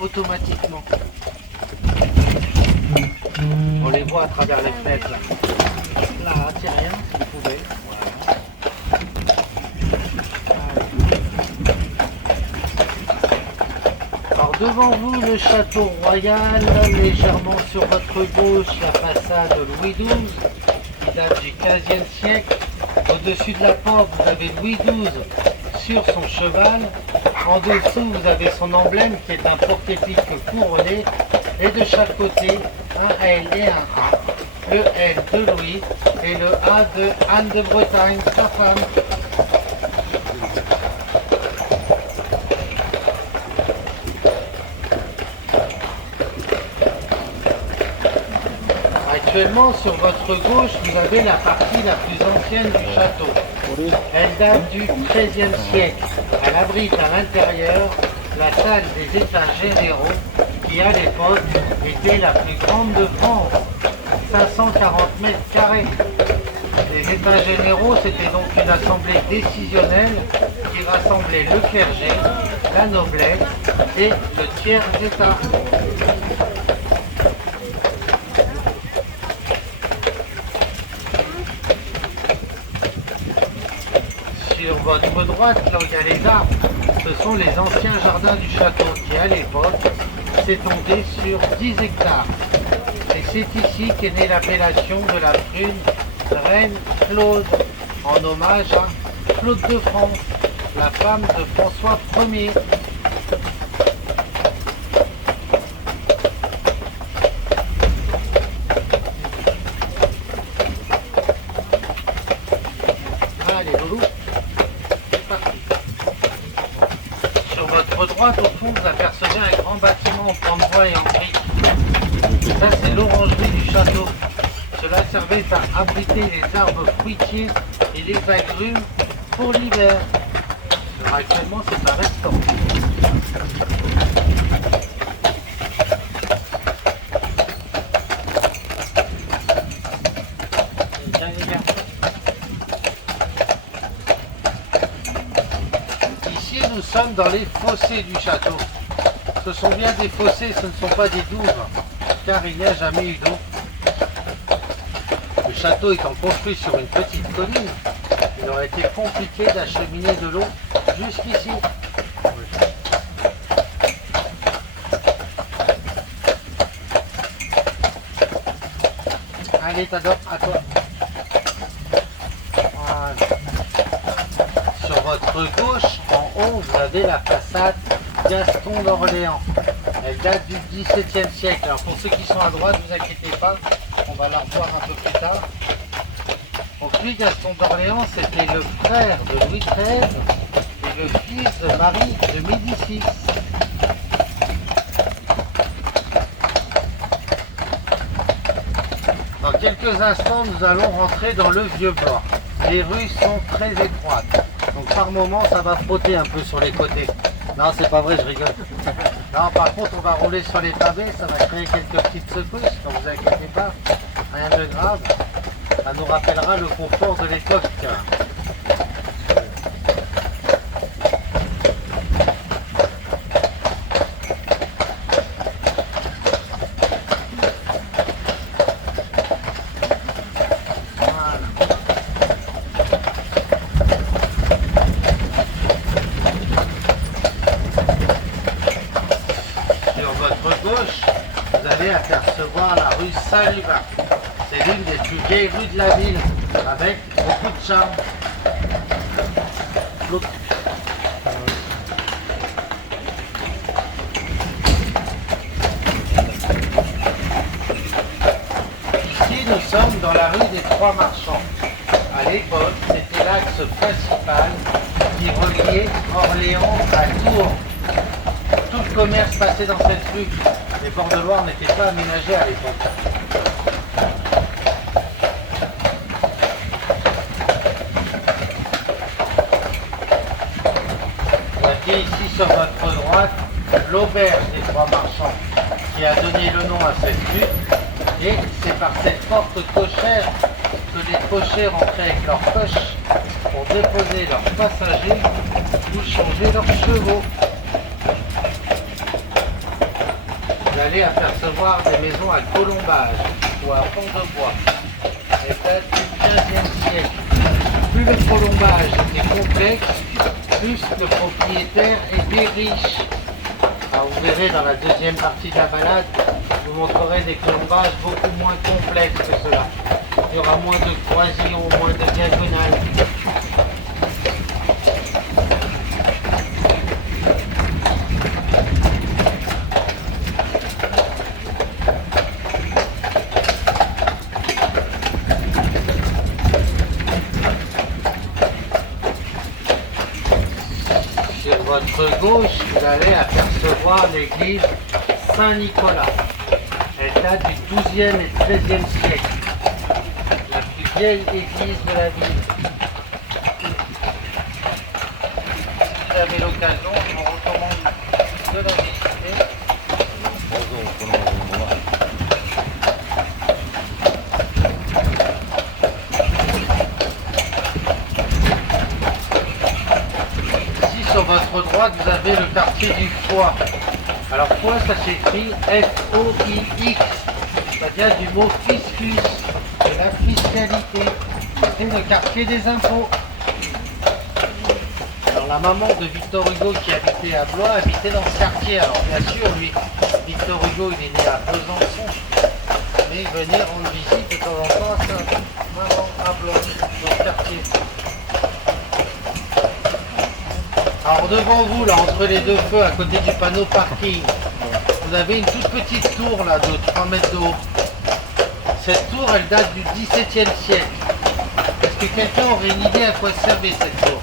automatiquement. On les voit à travers les fenêtres là. Là, c'est rien, c'est une poubelle. Alors devant vous le château royal, légèrement sur votre gauche la façade Louis XII, qui date du XVe siècle. Au-dessus de la porte vous avez Louis XII sur son cheval. En dessous vous avez son emblème qui est un porte-épique couronné. Et de chaque côté un L et un A. Le L de Louis et le A de Anne de Bretagne, sa femme. Actuellement, sur votre gauche, vous avez la partie la plus ancienne du château. Elle date du XIIIe siècle. Elle abrite à l'intérieur la salle des états généraux qui, à l'époque, était la plus grande de France, 540 mètres carrés. Les états généraux, c'était donc une assemblée décisionnelle qui rassemblait le clergé, la noblesse et le tiers état. Sur votre droite, là où il y a les arbres, ce sont les anciens jardins du château qui, à l'époque, s'étendaient sur 10 hectares. Et c'est ici qu'est née l'appellation de la prune Reine Claude, en hommage à Claude de France, la femme de François Ier. Allez, loulou. Sur votre droite, au fond, vous apercevez un grand bâtiment en plan de bois et en briques. Ça, c'est l'orangerie du château. Cela servait à abriter les arbres fruitiers et les agrumes pour l'hiver. Actuellement, c'est un restaurant. Ici, nous sommes dans les fossés du château. Ce sont bien des fossés, ce ne sont pas des douves, car il n'y a jamais eu d'eau. Le château étant construit sur une petite colline, il aurait été compliqué d'acheminer de l'eau jusqu'ici. Allez, t'adore, à toi. Voilà. Sur votre gauche, en haut, vous avez la façade Gaston d'Orléans. Elle date du XVIIe siècle. Alors pour ceux qui sont à droite, ne vous inquiétez pas, on va la revoir un peu plus tard. Donc lui, Gaston d'Orléans, c'était le frère de Louis XIII et le fils de Marie de Médicis. Dans quelques instants, nous allons rentrer dans le Vieux-Port. Les rues sont très étroites, donc par moment, ça va frotter un peu sur les côtés. Non, c'est pas vrai, je rigole. Non, par contre, on va rouler sur les pavés, ça va créer quelques petites secousses, donc vous inquiétez pas, rien de grave. Ça nous rappellera le confort de l'époque. Vous allez apercevoir la rue Saint-Lubin. C'est l'une des plus vieilles rues de la ville, avec beaucoup de charme. Ici, nous sommes dans la rue des Trois Marchands. À l'époque, c'était l'axe principal qui reliait Orléans à Tours. Tout le commerce passait dans cette rue. Les bords de Loire n'étaient pas aménagés à l'époque. Vous avez ici sur votre droite l'auberge des Trois Marchands qui a donné le nom à cette rue. Et c'est par cette porte cochère que les cochers rentraient avec leurs coches pour déposer leurs passagers ou changer leurs chevaux. allez apercevoir des maisons à colombage ou à pont de bois. Elles datent du 15e siècle. Plus le colombage était complexe, plus le propriétaire était riche. Alors vous verrez dans la deuxième partie de la balade, je vous montrerai des colombages beaucoup moins complexes que cela. Il y aura moins de croisillons, moins de diagonales. Sur votre gauche, vous allez apercevoir l'église Saint-Nicolas. Elle date du 12e et 13e siècle. La plus vieille église de la ville. Si vous avez l'occasion, je vous recommande de la visiter. Ici, sur votre droite, vous avez le quartier du Foix. Alors Foix, ça s'écrit F-O-I-X. Ça vient du mot fiscus, de la fiscalité. C'est le quartier des impôts. Alors la maman de Victor Hugo qui habitait à Blois habitait dans ce quartier. Alors bien sûr, lui, Victor Hugo, il est né à Besançon. Mais il venait rendre visite de temps en temps à sa maman à Blois, dans ce quartier. Alors devant vous, là, entre les deux feux, à côté du panneau parking, vous avez une toute petite tour là de 3 mètres de haut. Cette tour, elle date du XVIIe siècle. Est-ce que quelqu'un aurait une idée à quoi servait cette tour?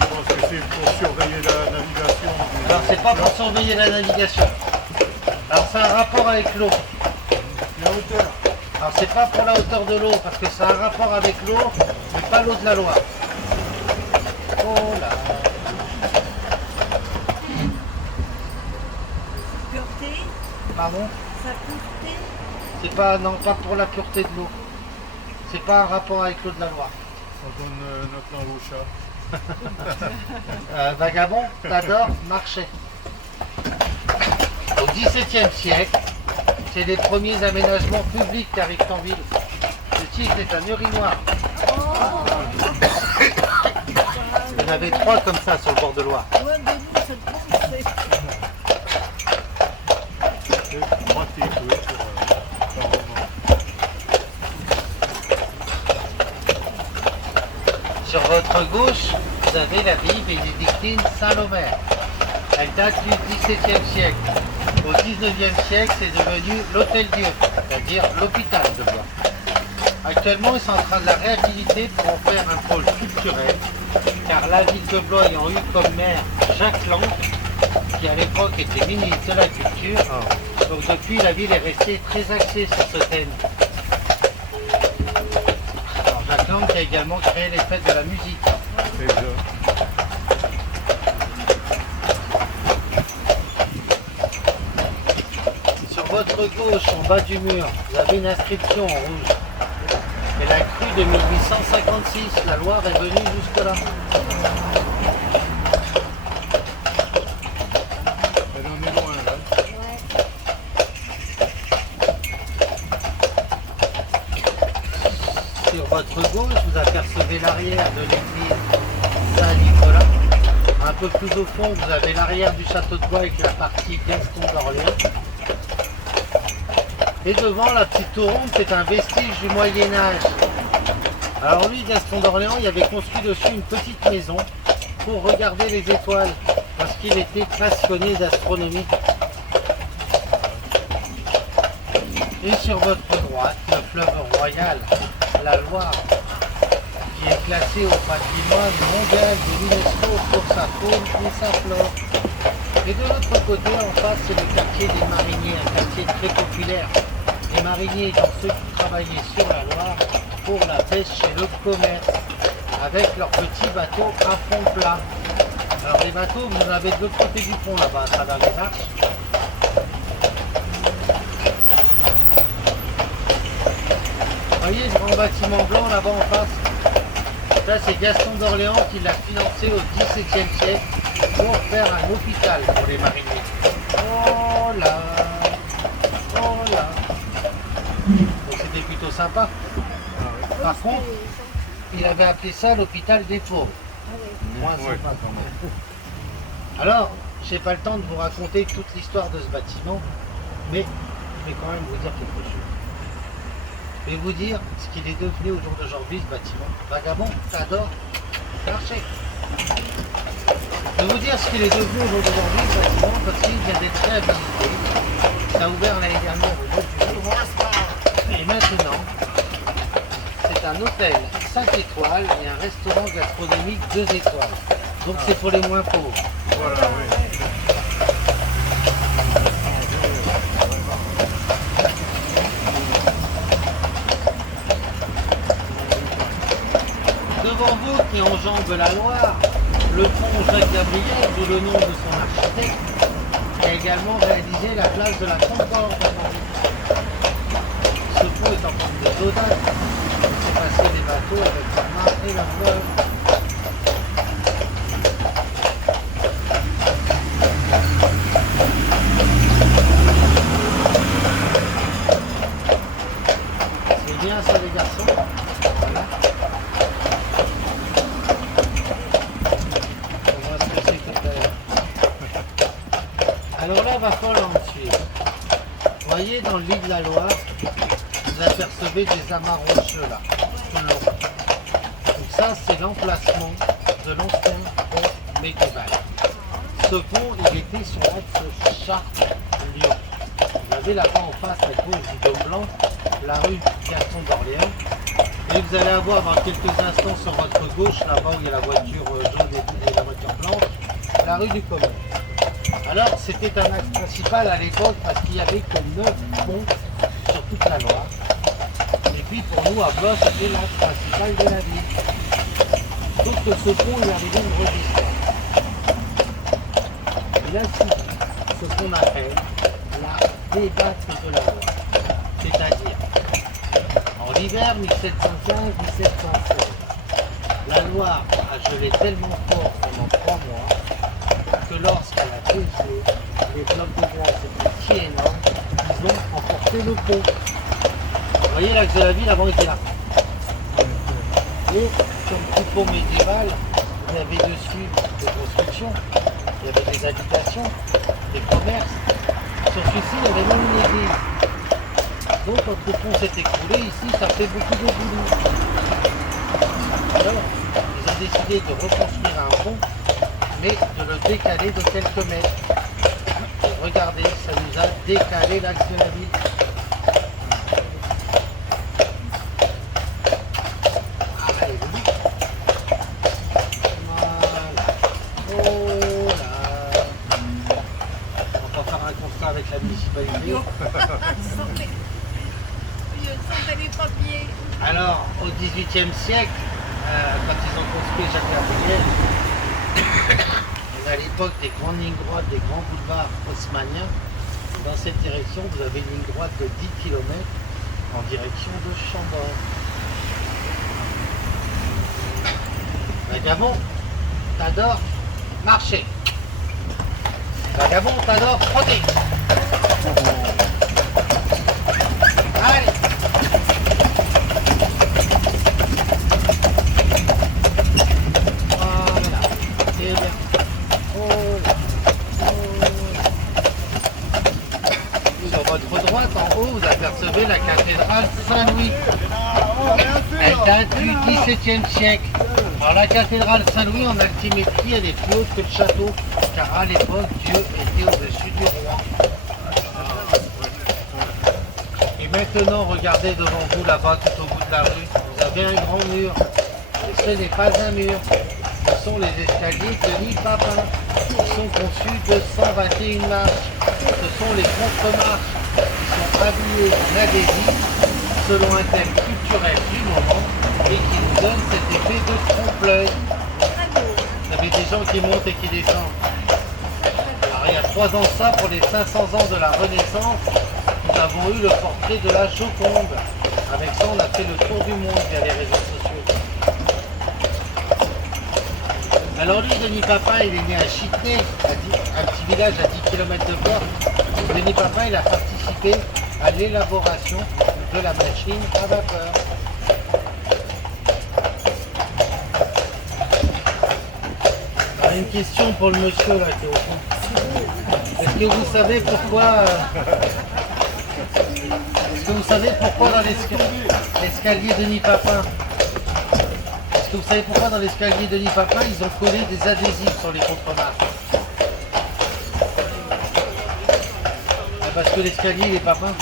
Je pense que c'est pour surveiller la navigation. Alors c'est pas pour surveiller la navigation. Alors c'est un rapport avec l'eau. La hauteur. Alors c'est pas pour la hauteur de l'eau, parce que c'est un rapport avec l'eau, mais pas l'eau de la Loire. Oh là. Pureté, Pardon? sa pureté. C'est pas, non, pas pour la pureté de l'eau. C'est pas un rapport avec l'eau de la Loire. On donne notre langue au chat. Vagabond, t'adores, marchait. Au XVIIe siècle, c'est les premiers aménagements publics qu'arrivent en ville. Le titre est un urinoir. Il y en avait 3 comme ça sur le bord de Loire. Ouais, mais vous, cette bombe, c'est... C'est pratique, oui, pour par moment. Sur votre gauche, vous avez l'abbaye bénédictine Saint-Lomère. Elle date du XVIIe siècle. Au XIXe siècle, c'est devenu l'Hôtel-Dieu, c'est-à-dire l'hôpital de Blois. Actuellement, ils sont en train de la réhabiliter pour en faire un pôle culturel, car la ville de Blois ayant eu comme maire Jacques Lang, qui à l'époque était ministre de la Culture, donc depuis la ville est restée très axée sur ce thème. Alors, Jacques Lang qui a également créé les fêtes de la musique. Exact. Sur votre gauche, en bas du mur, vous avez une inscription en rouge. Et la crue de 1856, la Loire est venue jusque-là. Elle en est loin, là. Sur votre gauche, vous apercevez l'arrière de l'église Saint-Nicolas. Un peu plus au fond, vous avez l'arrière du château de Blois avec la partie Gaston d'Orléans. Et devant, la petite tour ronde, c'est un vestige du Moyen-Âge. Alors lui, Gaston d'Orléans, il avait construit dessus une petite maison pour regarder les étoiles, parce qu'il était passionné d'astronomie. Et sur votre droite, le fleuve royal, la Loire, qui est classé au patrimoine mondial de l'UNESCO pour sa faune et sa flore. Et de l'autre côté, en face, c'est le quartier des mariniers, un quartier très populaire. Les mariniers étant ceux qui travaillaient sur la Loire pour la pêche et le commerce, avec leurs petits bateaux à fond plat. Alors les bateaux, vous en avez de l'autre côté du pont là-bas, à travers les arches. Vous voyez ce grand bâtiment blanc là-bas en face? Ça c'est Gaston d'Orléans qui l'a financé au XVIIe siècle. pour faire un hôpital pour les mariniers. Oh là, oh là. Donc c'était plutôt sympa. Par contre, il avait appelé ça l'hôpital des pauvres. Moins Oui, sympa. quand même. Alors, je n'ai pas le temps de vous raconter toute l'histoire de ce bâtiment, mais je vais quand même vous dire quelque chose. Je vais vous dire ce qu'il est devenu au jour d'aujourd'hui, ce bâtiment. Vagabond, t'adores, marché. Je vais vous dire ce qu'il est devenu au jour d'aujourd'hui, ce bâtiment, parce qu'il vient d'être réhabilité. Ça a ouvert l'année dernière au mois de juillet. Et maintenant, c'est un hôtel 5 étoiles et un restaurant gastronomique 2 étoiles. Donc c'est pour les moins pauvres. Voilà, oui. Devant vous qui enjambe la Loire, le pont Jacques-Gabriel, d'où le nom de son architecte, qui a également réalisé la place de la Concorde à Paris. Ce pont est en forme de dodane. On fait passer des bateaux avec la main et la fleuve. C'est bien ça les garçons. Voilà. On voit ce que c'est que alors là, va falloir en suivre. Vous voyez, dans le lit de la Loire, vous apercevez des amas rocheux là, tout le long. Donc ça, c'est l'emplacement de l'ancien pont médiéval. Ce pont, il était sur l'axe Chartres-Lyon. Vous avez là-bas en face, à gauche du Dôme Blanc, la rue Gaston d'Orléans. Et vous allez avoir dans quelques instants sur votre gauche, là-bas où il y a la voiture jaune et la voiture blanche, la rue du Commerce. Alors, c'était un axe principal à l'époque parce qu'il n'y avait que 9 ponts sur toute la Loire. Et puis pour nous, à Blois, c'était l'axe principal de la ville. Sauf que ce pont, il arrivait une grosse histoire. Il a suivi ce qu'on appelle la débâcle de la Loire. C'est-à-dire, en l'hiver 1715-1716, la Loire a gelé tellement fort pendant 3 mois que lorsqu'elle a dégelé, les blocs de glace étaient si énormes qu'ils ont emporté le pont. Vous voyez l'axe de la ville avant était là. Et comme tout pont médiéval, il y avait dessus des constructions, il y avait des habitations, des commerces. Sur celui-ci, il y avait même une église. Donc quand le pont s'est écroulé, ici, ça fait beaucoup de boulot. Alors, ils ont décidé de reconstruire un pont, mais de le décaler de quelques mètres. Et regardez, ça nous a décalé l'axe de la ville. Allez, voilà. Oh là. On va faire un constat avec la municipalité. Sortez les papiers. Alors, au XVIIIe siècle, quand ils ont construit Jacques-Gabriel, à l'époque des grandes lignes droites, des grands boulevards haussmanniens, dans cette direction, vous avez une ligne droite de 10 km en direction de Chambord. Vagabond, t'adores marcher. Vagabond, t'adores frotter. Allez. Voilà, c'est bien. Sur votre droite, en haut, vous apercevez la cathédrale Saint-Louis. Elle date du XVIIe siècle. Alors la cathédrale Saint-Louis en altimétrie, elle est plus haute que le château, car à l'époque, Dieu était au-dessus du roi. Et maintenant, regardez devant vous là-bas, tout au bout de la rue, vous avez un grand mur. Et ce n'est pas un mur. Ce sont les escaliers de Denis Papin. Ils sont conçus de 121 marches. Ce sont les contre-marches qui sont habillées en adhésif selon un thème culturel du moment et qui nous donne cet effet de trompe-l'œil. Vous avez des gens qui montent et qui descendent. Alors il y a 3 ans de ça, pour les 500 ans de la Renaissance, nous avons eu le portrait de la Joconde. Avec ça, on a fait le tour du monde via les réseaux sociaux. Alors lui, Denis Papin, il est né à Chitenay, un petit village à 10 km de Corse. Denis Papin, il a participé à l'élaboration de la machine à vapeur. Alors, une question pour le monsieur là qui est au fond. Est-ce que vous savez pourquoi dans l'escalier Denis Papin, est-ce que vous savez pourquoi dans l'escalier Denis Papin ils ont collé des adhésifs sur les contremarches? Parce que l'escalier il est Papin.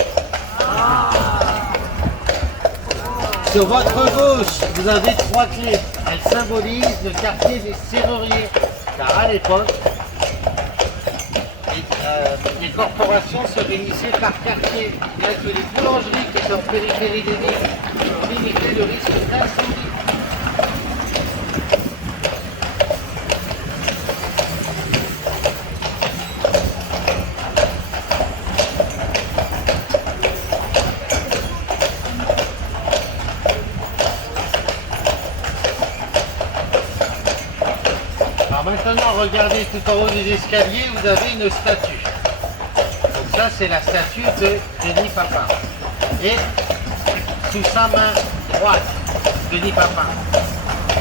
Sur votre gauche, vous avez 3 clés. Elles symbolisent le quartier des serruriers. Car à l'époque, les corporations se réunissaient par quartier. Bien que les boulangeries qui étaient en périphérie des villes limitaient le risque d'incendie. Maintenant, regardez tout en haut des escaliers, vous avez une statue. Donc ça, c'est la statue de Denis Papin. Et sous sa main droite, Denis Papin,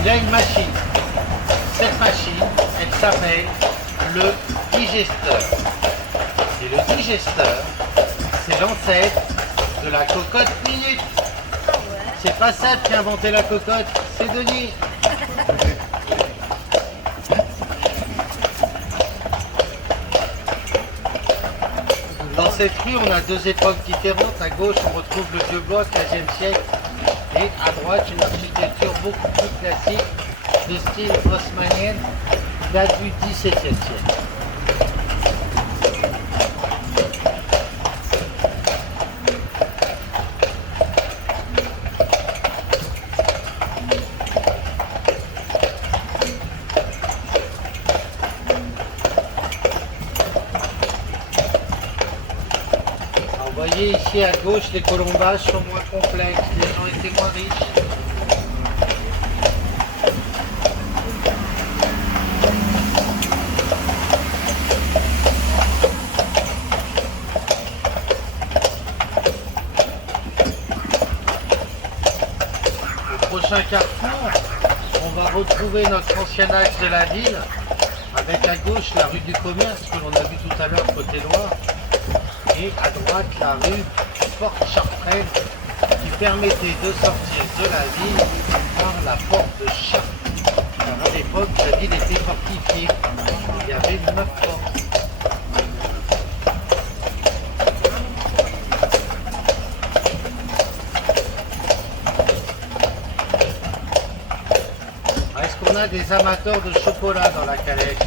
il a une machine. Cette machine, elle s'appelle le digesteur. Et le digesteur, c'est l'ancêtre de la cocotte minute. C'est pas Seb qui a inventé la cocotte, c'est Denis. Dans cette rue, on a 2 époques différentes. À gauche, on retrouve le vieux bloc, 15e siècle. Et à droite, une architecture beaucoup plus classique, de style haussmannienne, date du XVIIe siècle. Vous voyez ici à gauche, les colombages sont moins complexes, les gens étaient moins riches. Au prochain carrefour, on va retrouver notre ancien axe de la ville, avec à gauche la rue du commerce que l'on a vu tout à l'heure côté droit. Et à droite, la rue Porte Chartraine qui permettait de sortir de la ville par la porte de Chartres. Car à l'époque, la ville était fortifiée. Il y avait 9 portes. Est-ce qu'on a des amateurs de chocolat dans la calèche?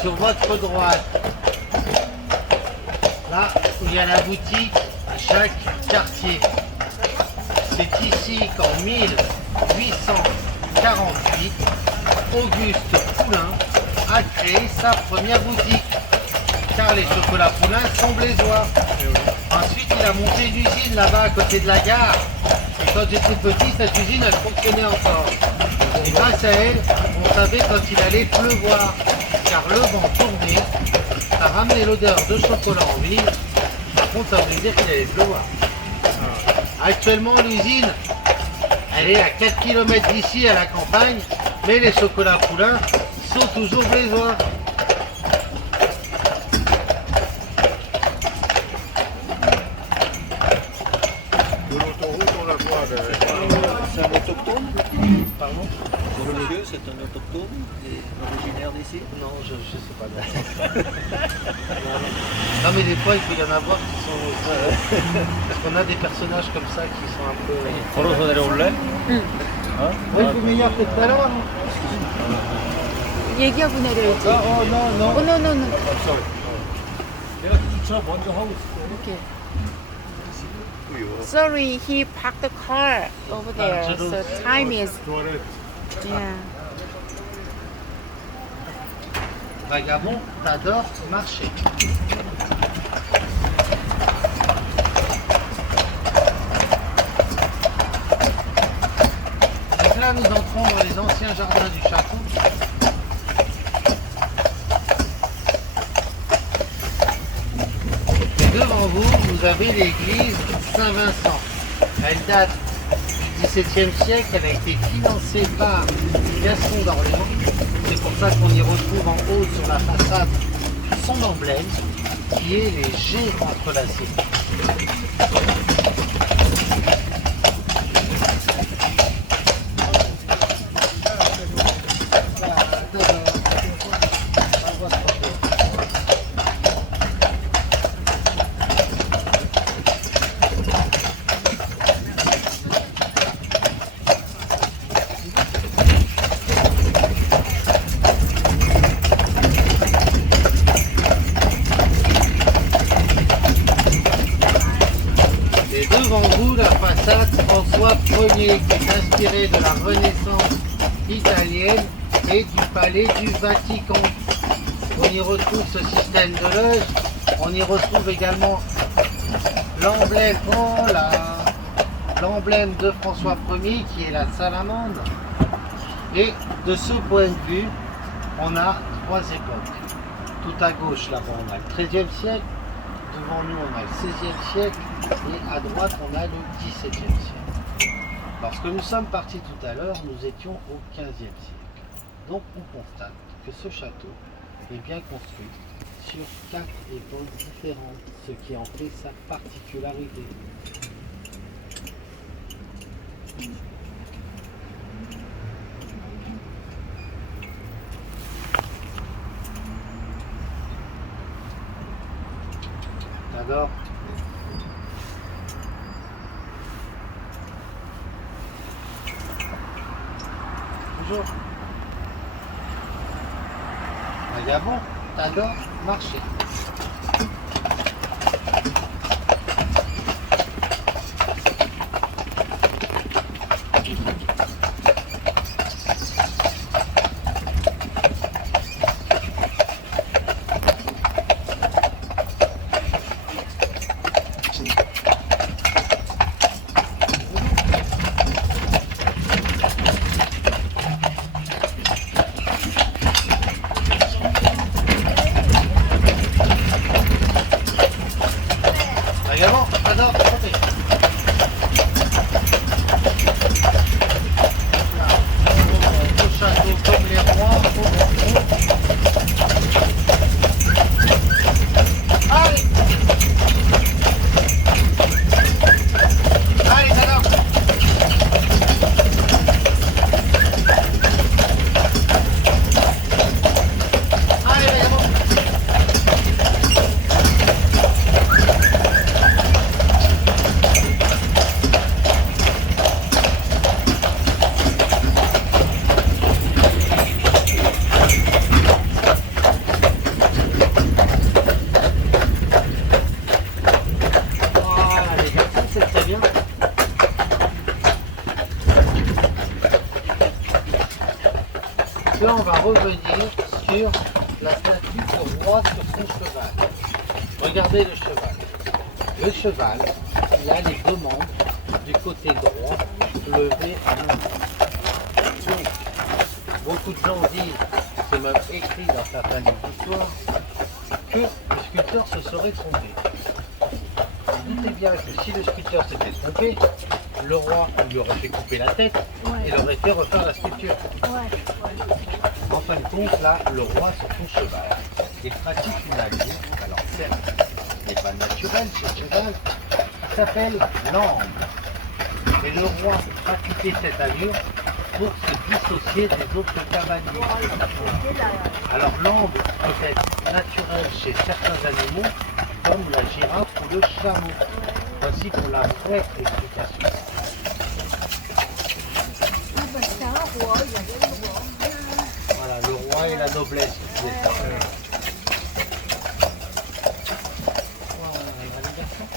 Sur votre droite, là où il y a la boutique Jacques Cartier. C'est ici qu'en 1848, Auguste Poulain a créé sa première boutique. Car les chocolats Poulain sont blésois. Ensuite, il a monté une usine là-bas à côté de la gare. Et quand j'étais petit, cette usine, elle fonctionnait encore. Et grâce à elle, on savait quand il allait pleuvoir. Car le vent tourné a ramené l'odeur de chocolat en ville. Par contre, ça voulait dire qu'il allait pleuvoir. Actuellement, l'usine, elle est à 4 km d'ici, à la campagne, mais les chocolats Poulain sont toujours blésois. De l'autoroute, on la voit. C'est un autochtone? Pardon? Le monsieur, c'est un autochtone originaire d'ici? Non, je sais pas. Non, mais des fois, il peut y en avoir qui sont... Parce qu'on a des personnages comme ça qui sont un peu... Oui, il faut meilleur que tout à l'heure. 얘기하고 내려야지. non, non. Oh, no, no, no. 내가 주차 먼저 하고 있어. Okay. Sorry, he parked the car over there. So time is, yeah. Vagabond, t'adores marcher. l'ancien jardin du château. Et devant vous, vous avez l'église Saint-Vincent. Elle date du XVIIe siècle, elle a été financée par Gaston d'Orléans. C'est pour ça qu'on y retrouve en haut sur la façade son emblème, qui est les G entrelacés. Devant vous, la façade François Ier, qui est inspirée de la Renaissance italienne et du palais du Vatican. On y retrouve ce système de loge, on y retrouve également l'emblème, l'emblème de François Ier qui est la salamandre. Et de ce point de vue, on a trois époques. Tout à gauche, là-bas, on a le XIIIe siècle. Devant nous, on a le XVIe siècle et à droite, on a le XVIIe siècle. Lorsque nous sommes partis tout à l'heure, nous étions au XVe siècle. Donc, on constate que ce château est bien construit sur 4 époques différentes, ce qui en fait sa particularité. T'adores? Bonjour. Vagabond, t'adores marcher. Vagabond, t'adores monter. Au château comme les rois, allez! Allez, t'adores! Allez, vagabond! C'est très bien. Là, on va revenir sur la statue du roi sur son cheval. Regardez le cheval. Le cheval, il a les deux membres du côté droit levés à main. Donc, beaucoup de gens disent, c'est même écrit dans certaines histoires, que le sculpteur se serait trompé. Notez bien que si le sculpteur s'était trompé, le roi lui aurait fait couper la tête et il aurait fait refaire la sculpture. En fin de compte, là, le roi sur son cheval, il pratique une allure. Alors certes, ce n'est pas naturel ce cheval, il s'appelle l'amble. Et le roi pratiquait cette allure pour se dissocier des autres cavaliers. Alors l'amble peut être naturel chez certains animaux, comme la girafe ou le chameau. Voici pour la vraie explication. Voilà, le roi et la noblesse. C'est ça. Voilà, les garçons.